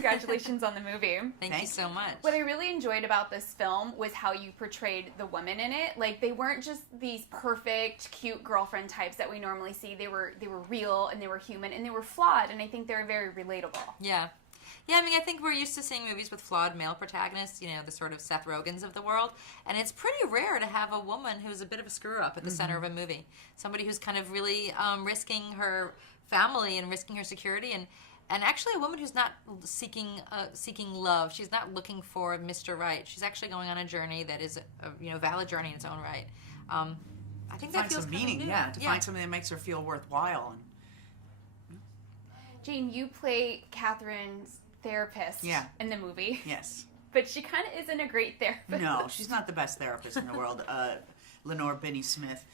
congratulations on the movie. Thank you so much. What I really enjoyed about this film was how you portrayed the women in it. Like, they weren't just these perfect, cute girlfriend types that we normally see. They were real, and they were human, and they were flawed, and I think they were very relatable. Yeah. Yeah, I mean, I think we're used to seeing movies with flawed male protagonists, you know, the sort of Seth Rogens of the world. And it's pretty rare to have a woman who's a bit of a screw-up at the center of a movie. Somebody who's kind of really risking her family and risking her security, and actually a woman who's not seeking love. She's not looking for Mr. Right. She's actually going on a journey that is a valid journey in its own right. I think that feels some meaning, to find something that makes her feel worthwhile. Jane, you play Catherine's therapist in the movie. Yes. But she kind of isn't a great therapist. No, she's not the best therapist in the world, Lenore Binney Smith.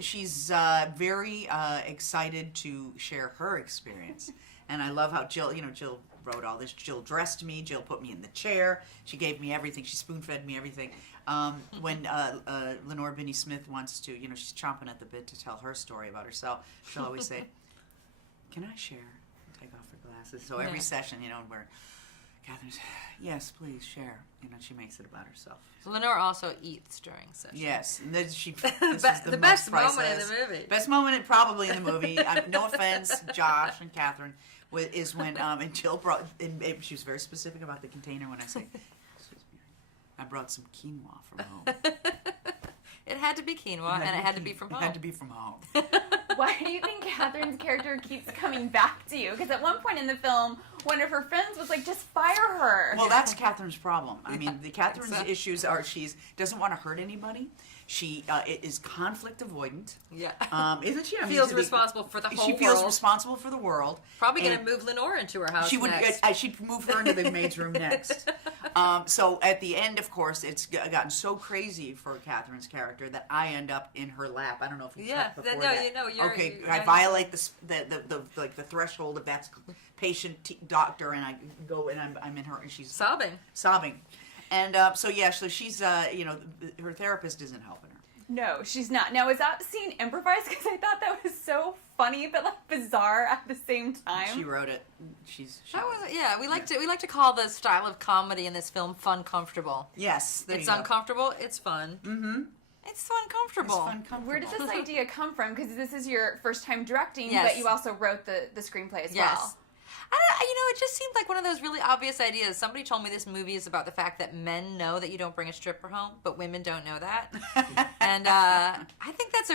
She's very excited to share her experience. And I love how Jill wrote all this. Jill dressed me. Jill put me in the chair. She gave me everything. She spoon-fed me everything. When Lenore Binney Smith wants to, she's chomping at the bit to tell her story about herself, she'll always say, "Can I share?" Take off her glasses. So every session, where Catherine's, "Yes, please share." She makes it about herself. So Lenore also eats during sessions. Yes, and then she. The best moment in the movie. Best moment probably in the movie. No offense, Josh and Catherine, is when and Jill brought. And she was very specific about the container when I say, "Excuse me, I brought some quinoa from home." It had to be quinoa, and it had to be from home. It had to be from home. Why do you think Catherine's character keeps coming back to you? Because at one point in the film, one of her friends was like, "Just fire her." Well, that's Catherine's problem. I mean, Catherine's issues are she doesn't want to hurt anybody. She is conflict avoidant. Yeah. Isn't she? Feels responsible for the whole world. She feels responsible for the world. Probably going to move Lenore into her house next. She'd move her into the maid's room next. So at the end, of course, it's gotten so crazy for Catherine's character that I end up in her lap. I don't know if you talked before that. I violate the threshold of that patient doctor, and I go and I'm in her, and she's sobbing. And so she's her therapist isn't helping her. No, she's not. Now, is that scene improvised? Because I thought that was so funny but bizarre at the same time. She wrote it. We like to call the style of comedy in this film fun comfortable. Yes, it's uncomfortable. It's fun. Mm-hmm. It's fun comfortable. Where did this idea come from? Because this is your first time directing, but you also wrote the screenplay as well. It just seemed like one of those really obvious ideas. Somebody told me this movie is about the fact that men know that you don't bring a stripper home, but women don't know that. And I think it's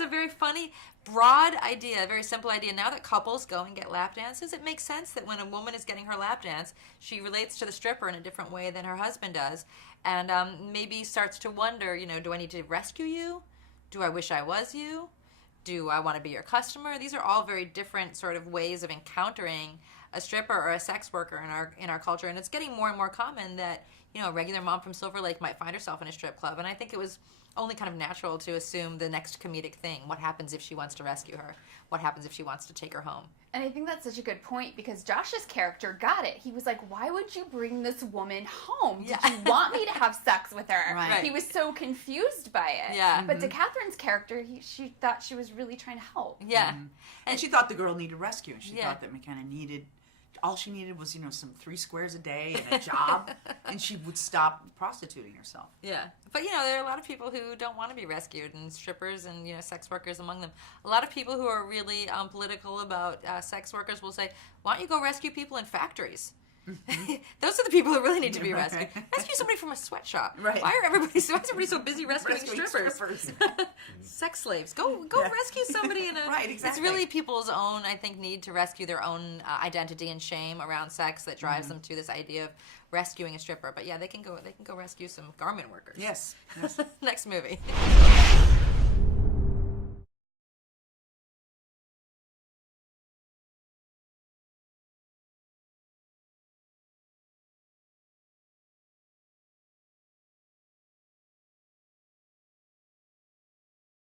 a very funny, broad idea, a very simple idea. Now that couples go and get lap dances, it makes sense that when a woman is getting her lap dance, she relates to the stripper in a different way than her husband does. And maybe starts to wonder, do I need to rescue you? Do I wish I was you? Do I want to be your customer? These are all very different sort of ways of encountering a stripper or a sex worker in our culture, and it's getting more and more common that a regular mom from Silver Lake might find herself in a strip club. And I think it was only kind of natural to assume the next comedic thing. What happens if she wants to rescue her? What happens if she wants to take her home? And I think that's such a good point because Josh's character got it. He was like, "Why would you bring this woman home? Did you want me to have sex with her?" Right. He was so confused by it. Yeah. But to Catherine's character, she thought she was really trying to help. Yeah. Mm-hmm. And she thought the girl needed rescue. She thought that McKenna all she needed was, some 3 squares a day and a job, and she would stop prostituting herself. Yeah. But, there are a lot of people who don't want to be rescued, and strippers and, sex workers among them. A lot of people who are really political about sex workers will say, "Why don't you go rescue people in factories?" Those are the people who really need to be rescued. Rescue somebody from a sweatshop. Right. Why is everybody so busy rescuing strippers? Sex slaves. Go rescue somebody in a... Right, exactly. It's really people's own, I think, need to rescue their own identity and shame around sex that drives them to this idea of rescuing a stripper. But yeah, they can go rescue some garment workers. Yes. Next movie.